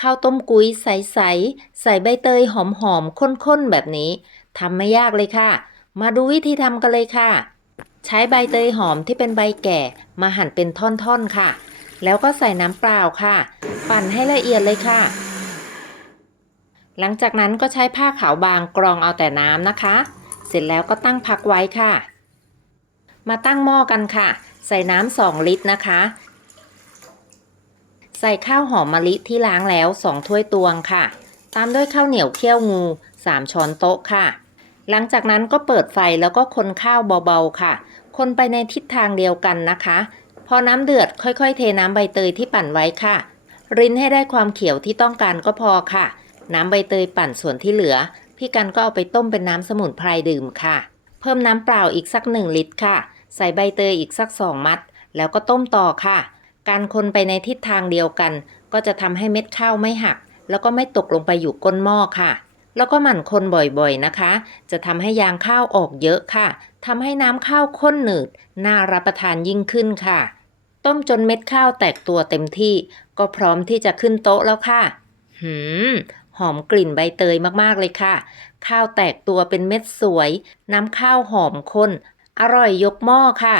ข้าวต้มกุ้ยใสๆ ใส่ใบเตยหอมๆ ข้นๆ แบบนี้ทำไม่ยากเลยค่ะ มาดูวิธีทำกันเลยค่ะ ใช้ใบเตยหอมที่เป็นใบแก่มาหั่นเป็นท่อนๆ ค่ะ แล้วก็ใส่น้ำเปล่าค่ะ ปั่นให้ละเอียดเลยค่ะ หลังจากนั้นก็ใช้ผ้าขาวบางกรองเอาแต่น้ำนะคะ เสร็จแล้วก็ตั้งพักไว้ค่ะ มาตั้งหม้อกันค่ะ ใส่น้ำสองลิตรนะคะ ใส่ข้าวหอมมะลิที่ล้างแล้ว 2 ถ้วยตวงค่ะ ตามด้วยข้าวเหนียวเคี่ยวงู 3 ช้อนโต๊ะค่ะ หลังจากนั้นก็เปิดไฟแล้วก็คนข้าวเบาๆค่ะ คนไปในทิศทางเดียวกันนะคะ พอน้ำเดือดค่อยๆ เทน้ำใบเตยที่ปั่นไว้ค่ะ รินให้ได้ความเขียวที่ต้องการก็พอค่ะ น้ำใบเตยปั่นส่วนที่เหลือ พี่กันก็เอาไปต้มเป็นน้ำสมุนไพรดื่มค่ะ เพิ่มน้ำเปล่าอีกสักหนึ่งลิตรค่ะ ใส่ใบเตยอีกสักสองมัด แล้วก็ต้มต่อค่ะ การคนไปในทิศทางเดียวกัน ก็จะทำให้เม็ดข้าวไม่หัก แล้วก็ไม่ตกลงไปอยู่ก้นหม้อค่ะ แล้วก็หมั่นคนบ่อยๆนะคะ จะทำให้ยางข้าวออกเยอะค่ะทำให้น้ำข้าวข้นหนืด น่ารับประทานยิ่งขึ้นค่ะ ต้มจนเม็ดข้าวแตกตัวเต็มที่ ก็พร้อมที่จะขึ้นโต๊ะแล้วค่ะ หืม หอมกลิ่นใบเตยมากๆเลยค่ะ ข้าวแตกตัวเป็นเม็ดสวย น้ำข้าวหอมข้น อร่อยยกหม้อค่ะ